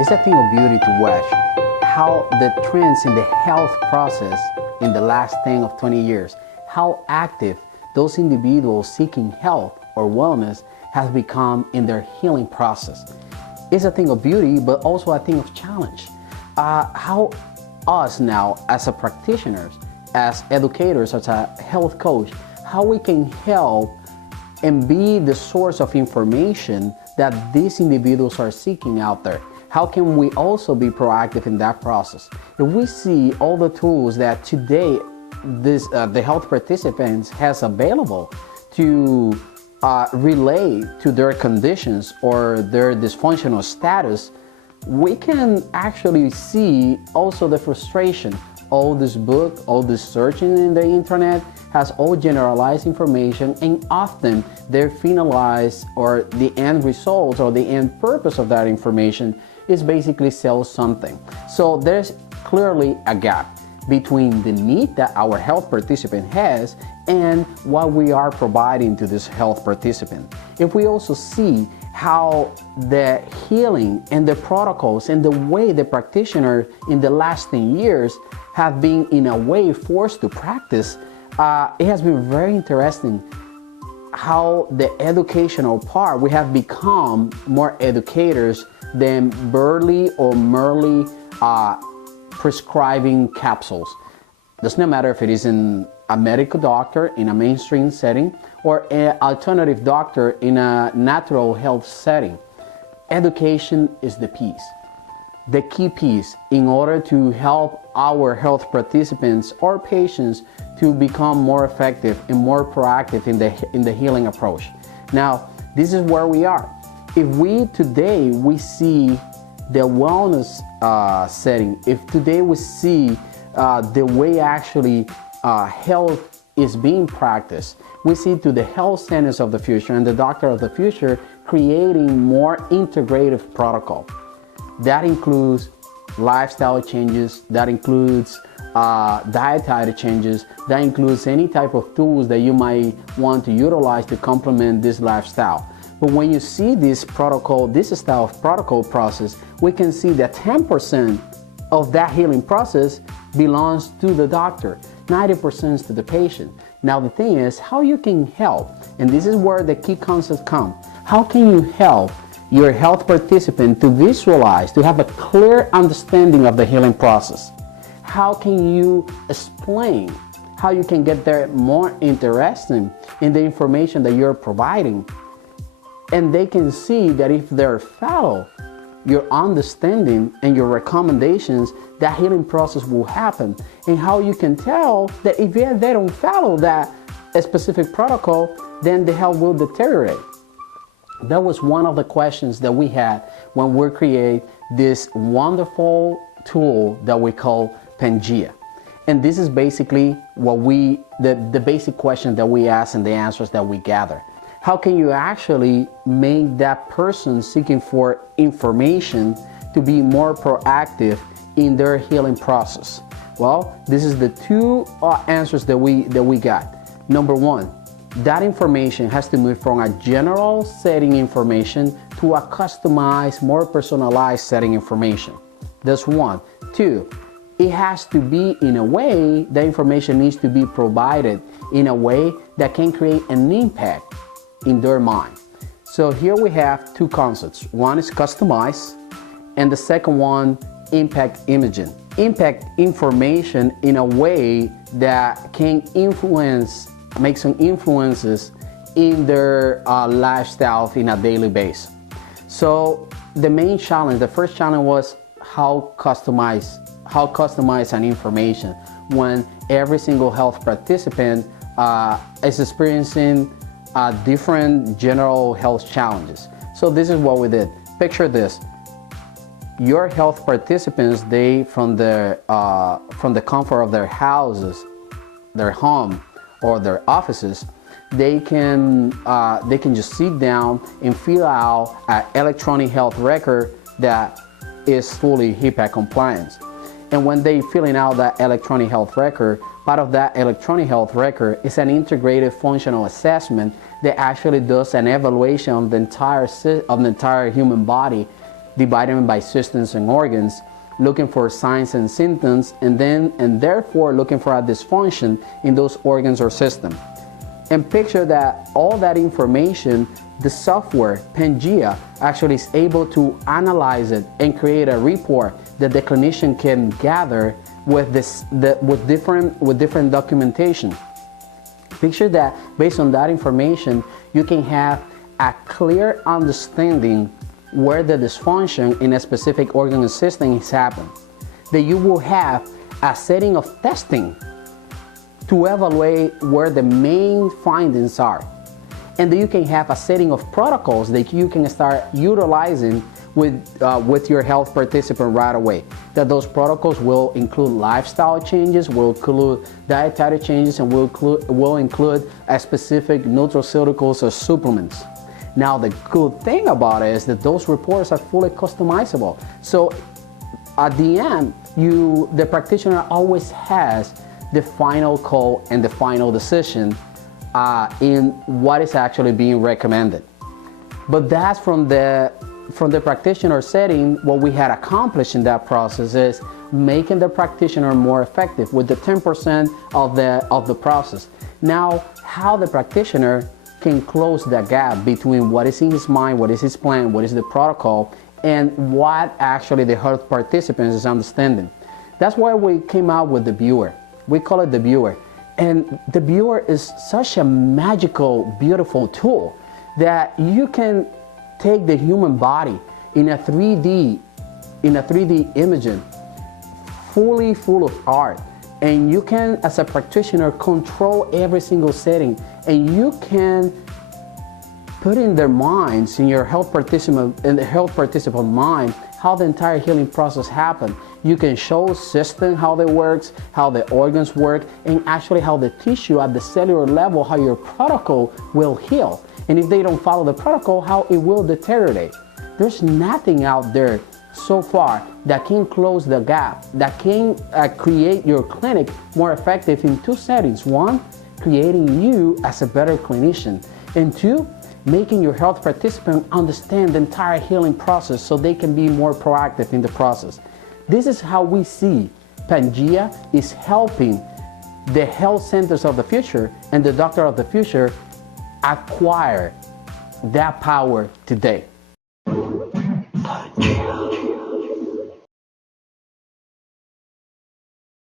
It's a thing of beauty to watch how the trends in the health process in the last 10 of 20 years, how active those individuals seeking health or wellness has become in their healing process. It's a thing of beauty, but also a thing of challenge. How us now as a practitioners, as educators, as a health coach, how we can help and be the source of information that these individuals are seeking out there. How can we also be proactive in that process? If we see all the tools that today the health participants has available to relate to their conditions or their dysfunctional status, we can actually see also the frustration. All this book, all this searching in the internet has all generalized information, and often they're finalized, or the end result or the end purpose of that information is basically sell something. So there's clearly a gap between the need that our health participant has and what we are providing to this health participant. If we also see how the healing and the protocols and the way the practitioner in the last 10 years have been in a way forced to practice, it has been very interesting how the educational part, we have become more educators than barely or merely prescribing capsules. Does not matter if it is in a medical doctor in a mainstream setting or an alternative doctor in a natural health setting. Education is the piece, the key piece in order to help our health participants or patients to become more effective and more proactive in the healing approach. Now, this is where we are. If we today see the wellness setting, if today we see the way actually health is being practiced, we see to the health centers of the future and the doctor of the future creating more integrative protocol. That includes lifestyle changes, that includes dietary changes, that includes any type of tools that you might want to utilize to complement this lifestyle. But when you see this protocol, this style of protocol process, we can see that 10% of that healing process belongs to the doctor, 90% to the patient. Now the thing is how you can help, and this is where the key concepts come. How can you help your health participant to visualize, to have a clear understanding of the healing process? How can you explain how you can get there more interesting in the information that you're providing? And they can see that if they're follow your understanding and your recommendations, that healing process will happen. And how you can tell that if they don't follow that specific protocol, then the health will deteriorate. That was one of the questions that we had when we create this wonderful tool that we call Pangea. And this is basically what the basic question that we ask and the answers that we gather. How can you actually make that person seeking for information to be more proactive in their healing process? Well, this is the two answers that we got. Number one, that information has to move from a general setting information to a customized, more personalized setting information. That's one. Two, it has to be in a way, the information needs to be provided in a way that can create an impact in their mind. So here we have two concepts. One is customized, and the second one, impact imaging. Impact information in a way that can make some influences in their lifestyle in a daily basis. So the main challenge, the first challenge was how customize an information when every single health participant is experiencing different general health challenges. So this is what we did. Picture this. Your health participants, they from the comfort of their houses, their home, or their offices, they can just sit down and fill out an electronic health record that is fully HIPAA compliant. And when they filling out that electronic health record, part of that electronic health record is an integrated functional assessment that actually does an evaluation of the entire human body dividing them by systems and organs, looking for signs and symptoms, and therefore looking for a dysfunction in those organs or systems. And picture that all that information, the software, Pangea, actually is able to analyze it and create a report that the clinician can gather with different documentation. Picture that based on that information, you can have a clear understanding where the dysfunction in a specific organ or system is happening. That you will have a setting of testing to evaluate where the main findings are. And then you can have a setting of protocols that you can start utilizing with your health participant right away. That those protocols will include lifestyle changes, will include dietary changes, and will include a specific nutraceuticals or supplements. Now the good thing about it is that those reports are fully customizable. So at the end, the practitioner always has the final call and the final decision in what is actually being recommended. But that's from the practitioner setting. What we had accomplished in that process is making the practitioner more effective with the 10% of the process. Now, how the practitioner can close the gap between what is in his mind, what is his plan, what is the protocol, and what actually the health participants is understanding. That's why we came out with the viewer. We call it the viewer. And the viewer is such a magical, beautiful tool that you can take the human body in a 3D imaging, fully full of art. And you can, as a practitioner, control every single setting. And you can put in their minds, in your health participant, in the health participant mind, how the entire healing process happened. You can show system how they works, how the organs work, and actually how the tissue at the cellular level, how your protocol will heal. And if they don't follow the protocol, how it will deteriorate. There's nothing out there so far that can close the gap, that can create your clinic more effective in two settings. One, creating you as a better clinician. And two, making your health participant understand the entire healing process so they can be more proactive in the process. This is how we see Pangea is helping the health centers of the future and the doctor of the future acquire that power today.